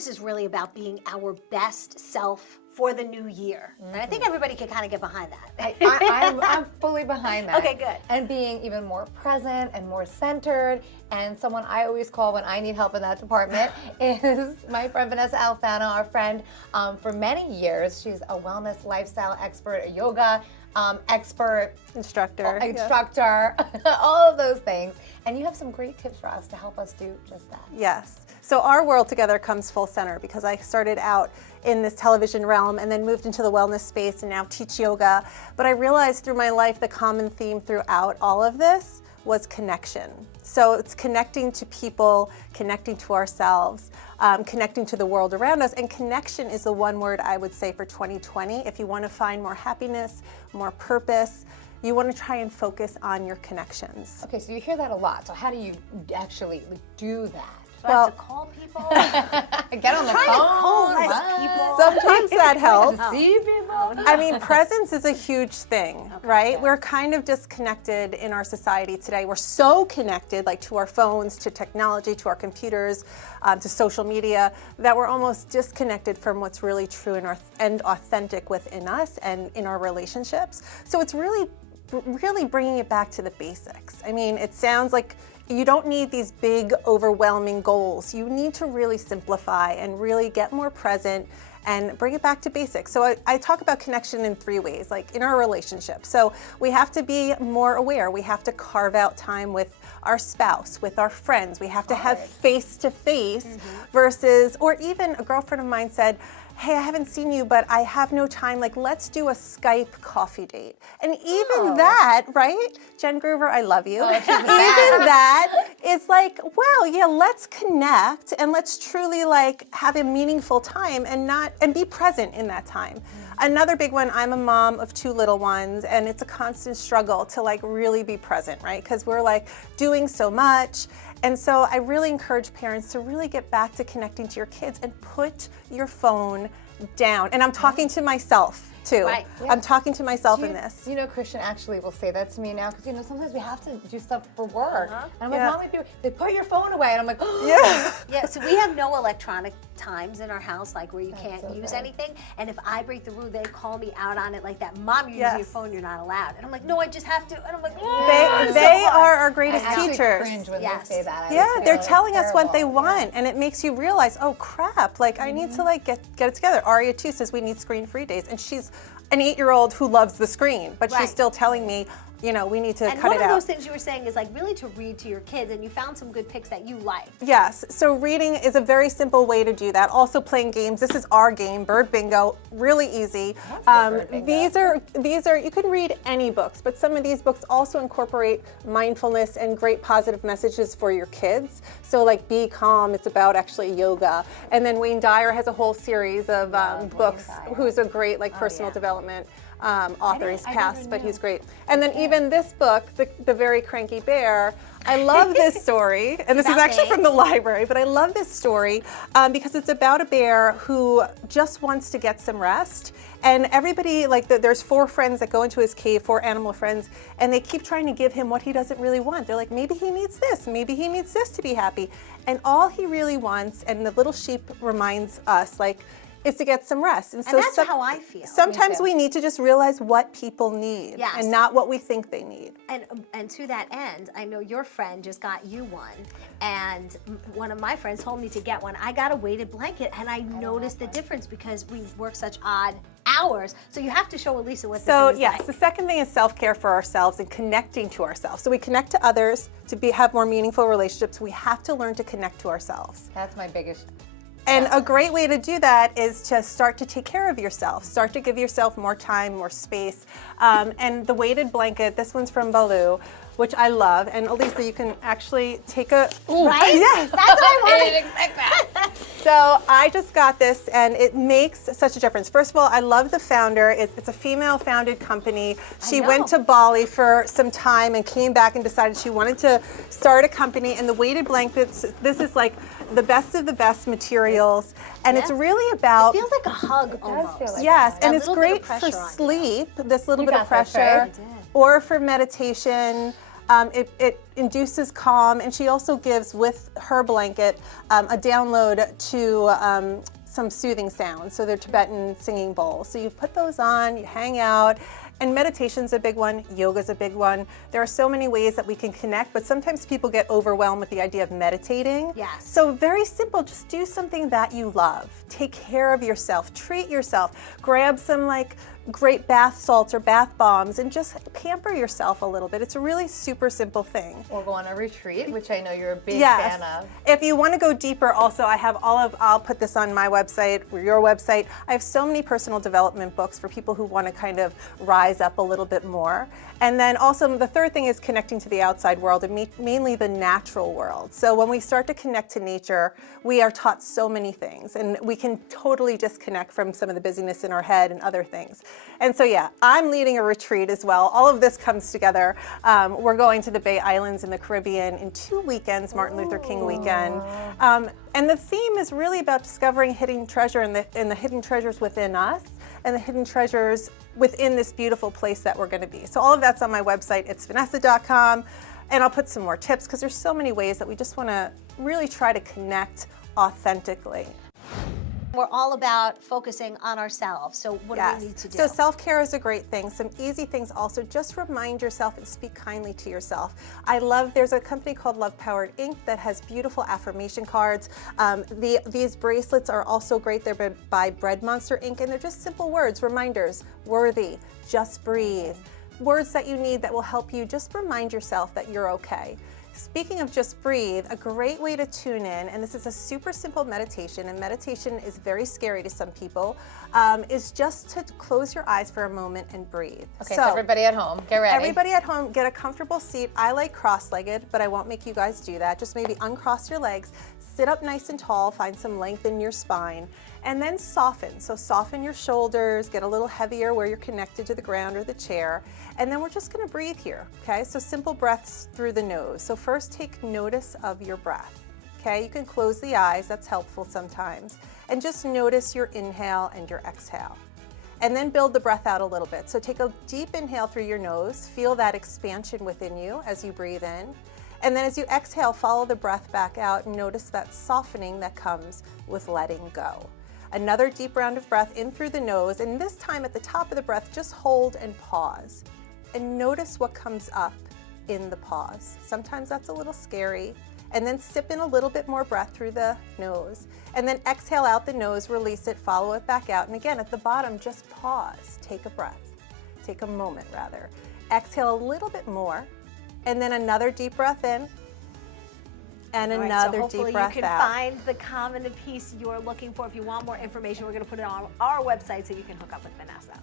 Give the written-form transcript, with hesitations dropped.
this is really about being our best self for the new year. And I think everybody can kind of get behind that. I'm fully behind that. Okay, good. And being even more present and more centered. And someone I always call when I need help in that department is my friend Vanessa Alfano, our friend for many years. She's a wellness lifestyle expert, a yoga expert, Instructor, all of those things. And you have some great tips for us to help us do just that. Yes. So our world together comes full center because I started out in this television realm and then moved into the wellness space and now teach yoga. But I realized through my life the common theme throughout all of this was connection. So it's connecting to people, connecting to ourselves, connecting to the world around us. And connection is the one word I would say for 2020. If you want to find more happiness, more purpose, you want to try and focus on your connections. Okay, so you hear that a lot. So how do you actually do that? Well, to call people. Get on the phone. People. Sometimes that helps. See people. I mean, presence is a huge thing, right? Yes. We're kind of disconnected in our society today. We're so connected, like to our phones, to technology, to our computers, to social media, that we're almost disconnected from what's really true and authentic within us and in our relationships. So it's really bringing it back to the basics. I mean, it sounds like you don't need these big, overwhelming goals. You need to really simplify and really get more present and bring it back to basics. So I talk about connection in 3 ways, like in our relationship. So we have to be more aware. We have to carve out time with our spouse, with our friends. We have to have face-to-face versus, or even a girlfriend of mine said, hey, I haven't seen you, but I have no time. Like, let's do a Skype coffee date. And even that, right? Jen Groover, I love you. Even that is like, wow, yeah, let's connect and let's truly like have a meaningful time and be present in that time. Another big one, I'm a mom of 2 little ones, and it's a constant struggle to like really be present, right? Because we're like doing so much. And so I really encourage parents to really get back to connecting to your kids and put your phone down. And I'm talking to myself too. Right. Yeah. I'm talking to myself in this. You know, Christian actually will say that to me now because, sometimes we have to do stuff for work. And I'm like, Mommy, they put your phone away. And I'm like, oh. Yeah, so we have no electronic times in our house, like where you can't use anything. And if I break the rule, they call me out on it like that. Mom, you're using your phone, you're not allowed. And I'm like, no, I just have to. And I'm like, They are our greatest I teachers. cringe when they say that. They're telling us what they want, and it makes you realize, oh crap, like I need to like get it together. Aria too says we need screen-free days, and she's an 8-year-old who loves the screen, but she's still telling me, we need to cut it out. And one of those things you were saying is like really to read to your kids, and you found some good picks that you like. Yes, so reading is a very simple way to do that. Also playing games. This is our game, Bird Bingo, really easy. These are you can read any books, but some of these books also incorporate mindfulness and great positive messages for your kids. So like Be Calm, it's about actually yoga. And then Wayne Dyer has a whole series of books, who's a great like personal development author. He's passed, but he's great. And then even this book, The Very Cranky Bear, I love this story, and this is actually from the library, but I love this story because it's about a bear who just wants to get some rest. And everybody, there's 4 friends that go into his cave, 4 animal friends, and they keep trying to give him what he doesn't really want. They're like, maybe he needs this, maybe he needs this to be happy. And all he really wants, and the little sheep reminds us, is to get some rest. And so that's how I feel. Sometimes we need to just realize what people need and not what we think they need. And to that end, I know your friend just got you one, and one of my friends told me to get one. I got a weighted blanket, and I noticed the difference because we work such odd hours. So you have to show Elisa what this is like. The second thing is self-care for ourselves and connecting to ourselves. So we connect to others to have more meaningful relationships. We have to learn to connect to ourselves. That's my biggest. And a great way to do that is to start to take care of yourself. Start to give yourself more time, more space. And the weighted blanket, this one's from Baloo, which I love. And Elisa, you can actually take a... Right? Yes. That's what I wanted. I didn't expect that. So I just got this, and it makes such a difference. First of all, I love the founder. It's a female-founded company. She went to Bali for some time and came back and decided she wanted to start a company. And the weighted blankets, this is like the best of the best materials. And it's really about... It feels like a hug almost. Feel like yes, that. and it's great for sleep, this little bit of pressure, right? or for meditation. It induces calm, and she also gives with her blanket a download to some soothing sounds. So they're Tibetan singing bowls. So you put those on, you hang out, and meditation's a big one, yoga's a big one. There are so many ways that we can connect, but sometimes people get overwhelmed with the idea of meditating. Yes. So very simple, just do something that you love. Take care of yourself, treat yourself, grab some like great bath salts or bath bombs and just pamper yourself a little bit. It's a really super simple thing. Or go on a retreat, which I know you're a big Yes. fan of. If you want to go deeper, also I have I'll put this on my website or your website. I have so many personal development books for people who want to kind of rise up a little bit more. And then also the third thing is connecting to the outside world, and mainly the natural world. So when we start to connect to nature, we are taught so many things, and we can totally disconnect from some of the busyness in our head and other things. And so yeah, I'm leading a retreat as well. All of this comes together. We're going to the Bay Islands in the Caribbean in 2 weekends, Martin Luther King weekend. And the theme is really about discovering hidden treasure and the hidden treasures within us and the hidden treasures within this beautiful place that we're going to be. So all of that's on my website. It's vanessa.com. And I'll put some more tips because there's so many ways that we just want to really try to connect authentically. We're all about focusing on ourselves. So what do we need to do? So self-care is a great thing. Some easy things also, just remind yourself and speak kindly to yourself. There's a company called Love Powered Ink that has beautiful affirmation cards. These bracelets are also great. They're by Bread Monster Ink, and they're just simple words, reminders, worthy, just breathe. Words that you need that will help you just remind yourself that you're okay. Speaking of just breathe, a great way to tune in, and this is a super simple meditation, and meditation is very scary to some people, is just to close your eyes for a moment and breathe. Okay, so everybody at home, get ready. Everybody at home, get a comfortable seat. I like cross-legged, but I won't make you guys do that. Just maybe uncross your legs, sit up nice and tall, find some length in your spine, and then soften. So soften your shoulders, get a little heavier where you're connected to the ground or the chair, and then we're just gonna breathe here, okay? So simple breaths through the nose. So first take notice of your breath, okay? You can close the eyes, that's helpful sometimes. And just notice your inhale and your exhale. And then build the breath out a little bit. So take a deep inhale through your nose, feel that expansion within you as you breathe in. And then as you exhale, follow the breath back out and notice that softening that comes with letting go. Another deep round of breath in through the nose, and this time at the top of the breath, just hold and pause. And notice what comes up in the pause. Sometimes that's a little scary. And then sip in a little bit more breath through the nose. And then exhale out the nose, release it, follow it back out. And again, at the bottom, just pause. Take a breath. Take a moment, rather. Exhale a little bit more. And then another deep breath in. And another deep breath out. Hopefully you can find the calm and the peace you're looking for. If you want more information, we're going to put it on our website so you can hook up with Vanessa.